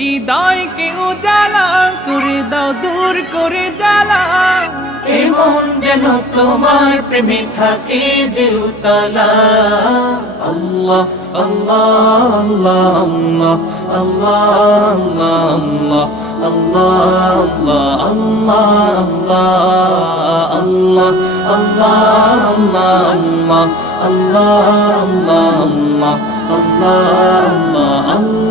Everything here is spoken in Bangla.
হৃদয়কে উজালা করে দাও, দূর করে জ্বালা। এমন যেন তোমার প্রেমে থাকে যে উতলা। আল্লাহ আল্লাহ আল্লাহ আল্লাহ আল্লাহ আল্লাহ আল্লাহ আল্লাহ আল্লাহ আল্লাহ আল্লাহ আল্লাহ আল্লাহ আল্লাহ আল্লাহ আল্লাহ আল্লাহ